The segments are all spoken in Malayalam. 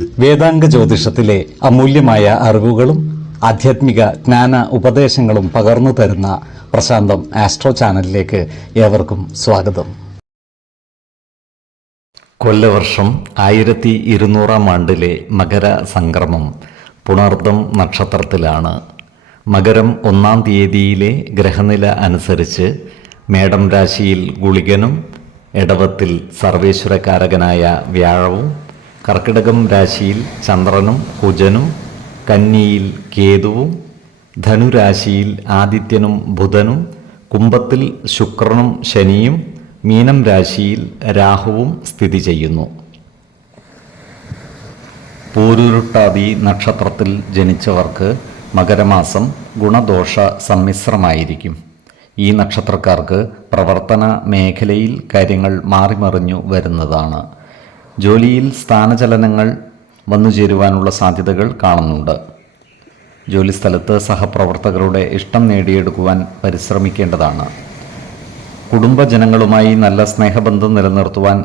വേദാംഗ ജ്യോതിഷത്തിലെ അമൂല്യമായ അറിവുകളും ആധ്യാത്മിക ജ്ഞാന ഉപദേശങ്ങളും പകർന്നു തരുന്ന പ്രശാന്തം ആസ്ട്രോ ചാനലിലേക്ക് ഏവർക്കും സ്വാഗതം. കൊല്ലവർഷം ആയിരത്തി ഇരുന്നൂറാം ആണ്ടിലെ മകര സംക്രമം പുണർദം നക്ഷത്രത്തിലാണ്. മകരം ഒന്നാം തീയതിയിലെ ഗ്രഹനില അനുസരിച്ച് മേടം രാശിയിൽ ഗുളികനും എടവത്തിൽ സർവേശ്വരകാരകനായ വ്യാഴവും കർക്കിടകം രാശിയിൽ ചന്ദ്രനും കുജനും കന്നിയിൽ കേതുവും ധനുരാശിയിൽ ആദിത്യനും ബുധനും കുംഭത്തിൽ ശുക്രനും ശനിയും മീനം രാശിയിൽ രാഹുവും സ്ഥിതി ചെയ്യുന്നു. പൂരുരുട്ടാതി നക്ഷത്രത്തിൽ ജനിച്ചവർക്ക് മകരമാസം ഗുണദോഷ സമ്മിശ്രമായിരിക്കും. ഈ നക്ഷത്രക്കാർക്ക് പ്രവർത്തന മേഖലയിൽ കാര്യങ്ങൾ മാറിമറിഞ്ഞു വരുന്നതാണ്. ജോലിയിൽ സ്ഥാനചലനങ്ങൾ വന്നു ചേരുവാനുള്ള സാധ്യതകൾ കാണുന്നുണ്ട്. ജോലിസ്ഥലത്ത് സഹപ്രവർത്തകരുടെ ഇഷ്ടം നേടിയെടുക്കുവാൻ പരിശ്രമിക്കേണ്ടതാണ്. കുടുംബജനങ്ങളുമായി നല്ല സ്നേഹബന്ധം നിലനിർത്തുവാൻ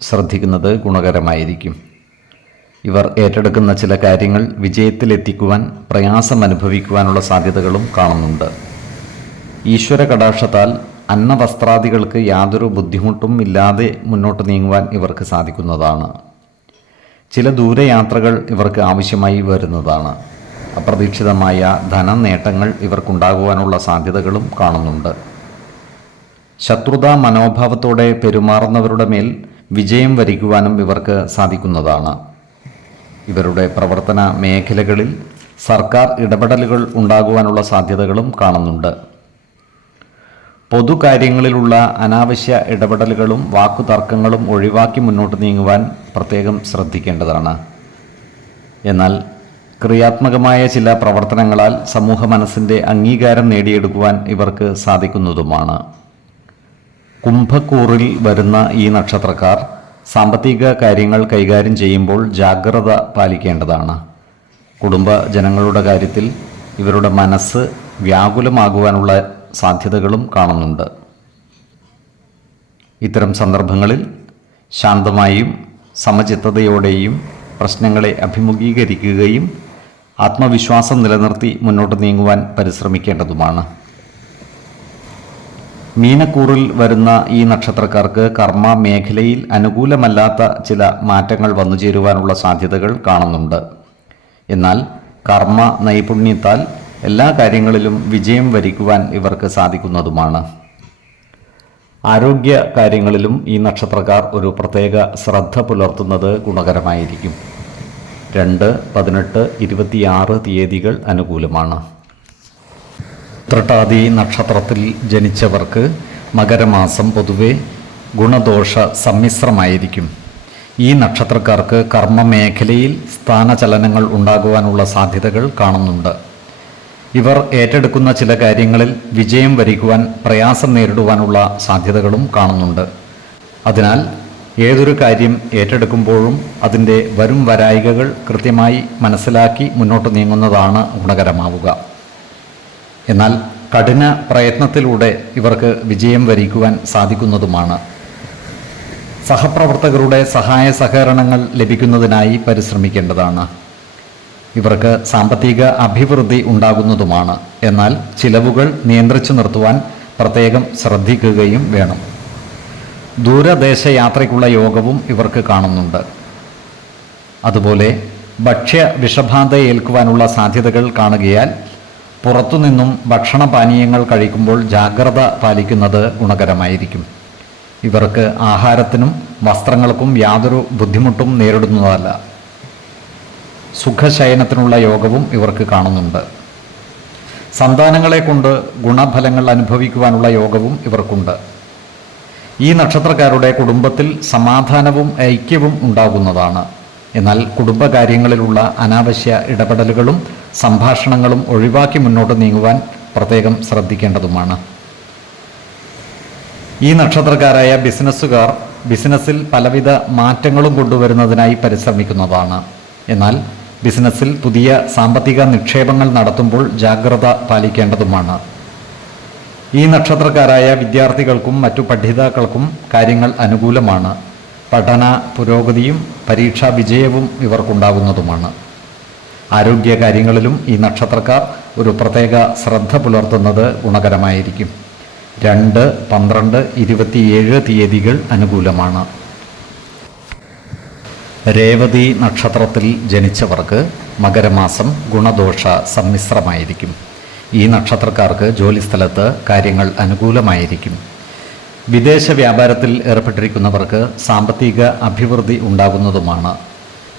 ശ്രദ്ധിക്കുന്നത് ഗുണകരമായിരിക്കും. ഇവർ ഏറ്റെടുക്കുന്ന ചില കാര്യങ്ങൾ വിജയത്തിലെത്തിക്കുവാൻ പ്രയാസം അനുഭവിക്കുവാനുള്ള സാധ്യതകളും കാണുന്നുണ്ട്. ഈശ്വര കടാക്ഷത്താൽ അന്നവസ്ത്രാദികൾക്ക് യാതൊരു ബുദ്ധിമുട്ടും ഇല്ലാതെ മുന്നോട്ട് നീങ്ങുവാൻ ഇവർക്ക് സാധിക്കുന്നതാണ്. ചില ദൂരയാത്രകൾ ഇവർക്ക് ആവശ്യമായി വരുന്നതാണ്. അപ്രതീക്ഷിതമായ ധനനേട്ടങ്ങൾ ഇവർക്കുണ്ടാകുവാനുള്ള സാധ്യതകളും കാണുന്നുണ്ട്. ശത്രുതാ മനോഭാവത്തോടെ പെരുമാറുന്നവരുടെ മേൽ വിജയം വരിക്കുവാനും ഇവർക്ക് സാധിക്കുന്നതാണ്. ഇവരുടെ പ്രവർത്തന മേഖലകളിൽ സർക്കാർ ഇടപെടലുകൾ ഉണ്ടാകുവാനുള്ള സാധ്യതകളും കാണുന്നുണ്ട്. പൊതുകാര്യങ്ങളിലുള്ള അനാവശ്യ ഇടപെടലുകളും വാക്കുതർക്കങ്ങളും ഒഴിവാക്കി മുന്നോട്ട് നീങ്ങുവാൻ പ്രത്യേകം ശ്രദ്ധിക്കേണ്ടതാണ്. എന്നാൽ ക്രിയാത്മകമായ ചില പ്രവർത്തനങ്ങളാൽ സമൂഹ മനസ്സിന്റെ അംഗീകാരം നേടിയെടുക്കുവാൻ ഇവർക്ക് സാധിക്കുന്നതുമാണ്. കുംഭക്കൂറിൽ വരുന്ന ഈ നക്ഷത്രക്കാർ സാമ്പത്തിക കാര്യങ്ങൾ കൈകാര്യം ചെയ്യുമ്പോൾ ജാഗ്രത പാലിക്കേണ്ടതാണ്. കുടുംബ ജനങ്ങളുടെ കാര്യത്തിൽ ഇവരുടെ മനസ്സ് വ്യാകുലമാകുവാനുള്ള സാധ്യതകളും കാണുന്നുണ്ട്. ഇത്തരം സന്ദർഭങ്ങളിൽ ശാന്തമായും സമചിത്തതയോടെയും പ്രശ്നങ്ങളെ അഭിമുഖീകരിക്കുകയും ആത്മവിശ്വാസം നിലനിർത്തി മുന്നോട്ട് നീങ്ങുവാൻ പരിശ്രമിക്കേണ്ടതുമാണ്. മീനക്കൂറിൽ വരുന്ന ഈ നക്ഷത്രക്കാർക്ക് കർമ്മ മേഖലയിൽ അനുകൂലമല്ലാത്ത ചില മാറ്റങ്ങൾ വന്നു ചേരുവാനുള്ള സാധ്യതകൾ കാണുന്നുണ്ട്. എന്നാൽ കർമ്മ നൈപുണ്യത്താൽ എല്ലാ കാര്യങ്ങളിലും വിജയം വരിക്കുവാൻ ഇവർക്ക് സാധിക്കുന്നതുമാണ്. ആരോഗ്യ കാര്യങ്ങളിലും ഈ നക്ഷത്രക്കാർ ഒരു പ്രത്യേക ശ്രദ്ധ പുലർത്തുന്നത് ഗുണകരമായിരിക്കും. രണ്ട് പതിനെട്ട് ഇരുപത്തിയാറ് തീയതികൾ അനുകൂലമാണ്. തൃട്ടാതി നക്ഷത്രത്തിൽ ജനിച്ചവർക്ക് മകരമാസം പൊതുവെ ഗുണദോഷ സമ്മിശ്രമായിരിക്കും. ഈ നക്ഷത്രക്കാർക്ക് കർമ്മമേഖലയിൽ സ്ഥാനചലനങ്ങൾ ഉണ്ടാകുവാനുള്ള സാധ്യതകൾ കാണുന്നുണ്ട്. ഇവർ ഏറ്റെടുക്കുന്ന ചില കാര്യങ്ങളിൽ വിജയം വരിക്കുവാൻ പ്രയാസം നേരിടുവാനുള്ള സാധ്യതകളും കാണുന്നുണ്ട്. അതിനാൽ ഏതൊരു കാര്യം ഏറ്റെടുക്കുമ്പോഴും അതിന്റെ വരും വരായികകൾ കൃത്യമായി മനസ്സിലാക്കി മുന്നോട്ട് നീങ്ങുന്നതാണ് ഗുണകരമാവുക. എന്നാൽ കഠിന പ്രയത്നത്തിലൂടെ ഇവർക്ക് വിജയം വരിക്കുവാൻ സാധിക്കുന്നതുമാണ്. സഹപ്രവർത്തകരുടെ സഹായ സഹകരണങ്ങൾ ലഭിക്കുന്നതിനായി പരിശ്രമിക്കേണ്ടതാണ്. ഇവർക്ക് സാമ്പത്തിക അഭിവൃദ്ധി ഉണ്ടാകുന്നതുമാണ്. എന്നാൽ ചിലവുകൾ നിയന്ത്രിച്ചു നിർത്തുവാൻ പ്രത്യേകം ശ്രദ്ധിക്കുകയും വേണം. ദൂരദേശ യാത്രയ്ക്കുള്ള യോഗവും ഇവർക്ക് കാണുന്നുണ്ട്. അതുപോലെ ഭക്ഷ്യ വിഷബാധ ഏൽക്കുവാനുള്ള സാധ്യതകൾ കാണുകയാൽ പുറത്തുനിന്നും ഭക്ഷണപാനീയങ്ങൾ കഴിക്കുമ്പോൾ ജാഗ്രത പാലിക്കുന്നത് ഗുണകരമായിരിക്കും. ഇവർക്ക് ആഹാരത്തിനും വസ്ത്രങ്ങൾക്കും യാതൊരു ബുദ്ധിമുട്ടും നേരിടുന്നതല്ല. സുഖശയനത്തിനുള്ള യോഗവും ഇവർക്ക് കാണുന്നുണ്ട്. സന്താനങ്ങളെ കൊണ്ട് ഗുണഫലങ്ങൾ അനുഭവിക്കുവാനുള്ള യോഗവും ഇവർക്കുണ്ട്. ഈ നക്ഷത്രക്കാരുടെ കുടുംബത്തിൽ സമാധാനവും ഐക്യവും ഉണ്ടാകുന്നതാണ്. എന്നാൽ കുടുംബകാര്യങ്ങളിലുള്ള അനാവശ്യ ഇടപെടലുകളും സംഭാഷണങ്ങളും ഒഴിവാക്കി മുന്നോട്ട് നീങ്ങുവാൻ പ്രത്യേകം ശ്രദ്ധിക്കേണ്ടതുമാണ്. ഈ നക്ഷത്രക്കാരായ ബിസിനസ്സുകാർ ബിസിനസ്സിൽ പലവിധ മാറ്റങ്ങളും കൊണ്ടുവരുന്നതിനായി പരിശ്രമിക്കുന്നതാണ്. എന്നാൽ ബിസിനസ്സിൽ പുതിയ സാമ്പത്തിക നിക്ഷേപങ്ങൾ നടത്തുമ്പോൾ ജാഗ്രത പാലിക്കേണ്ടതുമാണ്. ഈ നക്ഷത്രക്കാരായ വിദ്യാർത്ഥികൾക്കും മറ്റു പഠിതാക്കൾക്കും കാര്യങ്ങൾ അനുകൂലമാണ്. പഠന പുരോഗതിയും പരീക്ഷാ വിജയവും ഇവർക്കുണ്ടാകുന്നതുമാണ്. ആരോഗ്യ കാര്യങ്ങളിലും ഈ നക്ഷത്രക്കാർ ഒരു പ്രത്യേക ശ്രദ്ധ പുലർത്തുന്നത് ഗുണകരമായിരിക്കും. രണ്ട് പന്ത്രണ്ട് ഇരുപത്തിയേഴ് തീയതികൾ അനുകൂലമാണ്. രേവതി നക്ഷത്രത്തിൽ ജനിച്ചവർക്ക് മകരമാസം ഗുണദോഷ സമ്മിശ്രമായിരിക്കും. ഈ നക്ഷത്രക്കാർക്ക് ജോലിസ്ഥലത്ത് കാര്യങ്ങൾ അനുകൂലമായിരിക്കും. വിദേശ വ്യാപാരത്തിൽ ഏർപ്പെട്ടിരിക്കുന്നവർക്ക് സാമ്പത്തിക അഭിവൃദ്ധി ഉണ്ടാകുന്നതുമാണ്.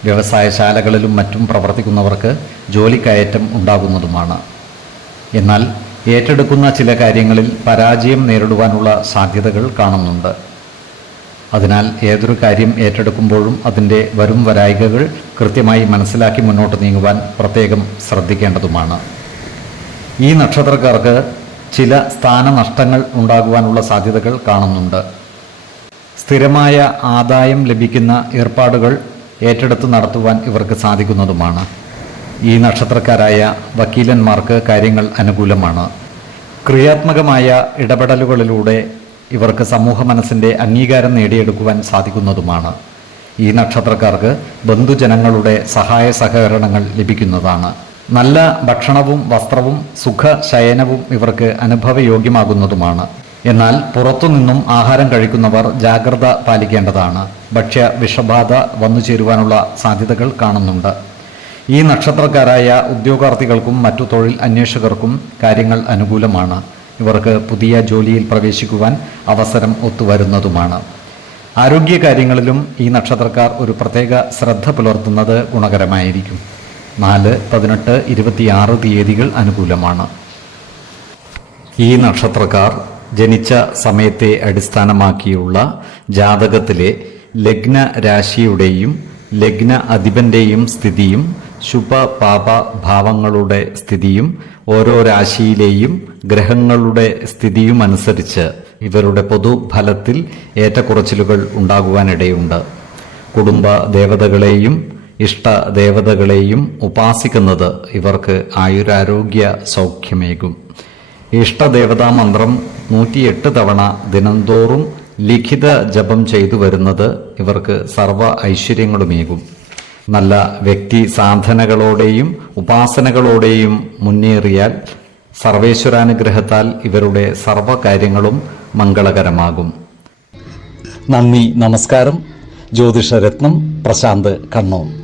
വ്യവസായശാലകളിലും മറ്റും പ്രവർത്തിക്കുന്നവർക്ക് ജോലിക്കയറ്റം ഉണ്ടാകുന്നതുമാണ്. എന്നാൽ ഏറ്റെടുക്കുന്ന ചില കാര്യങ്ങളിൽ പരാജയം നേരിടുവാനുള്ള സാധ്യതകൾ കാണുന്നുണ്ട്. അതിനാൽ ഏതൊരു കാര്യം ഏറ്റെടുക്കുമ്പോഴും അതിന്റെ വരും വരായികകൾ കൃത്യമായി മനസ്സിലാക്കി മുന്നോട്ട് നീങ്ങുവാൻ പ്രത്യേകം ശ്രദ്ധിക്കേണ്ടതുമാണ്. ഈ നക്ഷത്രക്കാർക്ക് ചില സ്ഥാനനഷ്ടങ്ങൾ ഉണ്ടാകുവാനുള്ള സാധ്യതകൾ കാണുന്നുണ്ട്. സ്ഥിരമായ ആദായം ലഭിക്കുന്ന ഏർപ്പാടുകൾ ഏറ്റെടുത്ത് നടത്തുവാൻ ഇവർക്ക് സാധിക്കുന്നതുമാണ്. ഈ നക്ഷത്രക്കാരായ വക്കീലന്മാർക്ക് കാര്യങ്ങൾ അനുകൂലമാണ്. ക്രിയാത്മകമായ ഇടപെടലുകളിലൂടെ ഇവർക്ക് സമൂഹ മനസ്സിന്റെ അംഗീകാരം നേടിയെടുക്കുവാൻ സാധിക്കുന്നതുമാണ്. ഈ നക്ഷത്രക്കാർക്ക് ബന്ധുജനങ്ങളുടെ സഹായ സഹകരണങ്ങൾ ലഭിക്കുന്നതാണ്. നല്ല ഭക്ഷണവും വസ്ത്രവും സുഖ ശയനവും ഇവർക്ക് അനുഭവയോഗ്യമാകുന്നതുമാണ്. എന്നാൽ പുറത്തുനിന്നും ആഹാരം കഴിക്കുന്നവർ ജാഗ്രത പാലിക്കേണ്ടതാണ്. ഭക്ഷ്യ വിഷബാധ വന്നു ചേരുവാനുള്ള സാധ്യതകൾ കാണുന്നുണ്ട്. ഈ നക്ഷത്രക്കാരായ ഉദ്യോഗാർത്ഥികൾക്കും മറ്റു തൊഴിൽ അന്വേഷകർക്കും കാര്യങ്ങൾ അനുകൂലമാണ്. ഇവർക്ക് പുതിയ ജോലിയിൽ പ്രവേശിക്കുവാൻ അവസരം ഒത്തുവരുന്നതുമാണ്. ആരോഗ്യകാര്യങ്ങളിലും ഈ നക്ഷത്രക്കാർ ഒരു പ്രത്യേക ശ്രദ്ധ പുലർത്തുന്നത് ഗുണകരമായിരിക്കും. നാല് പതിനെട്ട് ഇരുപത്തിയാറ് തീയതികൾ അനുകൂലമാണ്. ഈ നക്ഷത്രക്കാർ ജനിച്ച സമയത്തെ അടിസ്ഥാനമാക്കിയുള്ള ജാതകത്തിലെ ലഗ്ന രാശിയുടെയും ലഗ്ന അധിപന്റെയും സ്ഥിതിയും ശുഭ പാപ ഭാവങ്ങളുടെ സ്ഥിതിയും ഓരോ രാശിയിലെയും ഗ്രഹങ്ങളുടെ സ്ഥിതിയും അനുസരിച്ച് ഇവരുടെ പൊതുഫലത്തിൽ ഏറ്റക്കുറച്ചിലുകൾ ഉണ്ടാകുവാനിടയുണ്ട്. കുടുംബ ദേവതകളെയും ഇഷ്ട ദേവതകളെയും ഉപാസിക്കുന്നത് ഇവർക്ക് ആയുരാരോഗ്യ സൗഖ്യമേകും. ഇഷ്ടദേവതാ മന്ത്രം നൂറ്റിയെട്ട് തവണ ദിനംതോറും ലിഖിത ജപം ചെയ്തു വരുന്നത് ഇവർക്ക് സർവ ഐശ്വര്യങ്ങളുമേകും. നല്ല വ്യക്തി സാധനകളോടെയും ഉപാസനകളോടെയും മുന്നേറിയാൽ സർവേശ്വരാനുഗ്രഹത്താൽ ഇവരുടെ സർവകാര്യങ്ങളും മംഗളകരമാകും. നന്ദി നമസ്കാരം. ജ്യോതിഷരത്നം പ്രശാന്ത് കണ്ണൂർ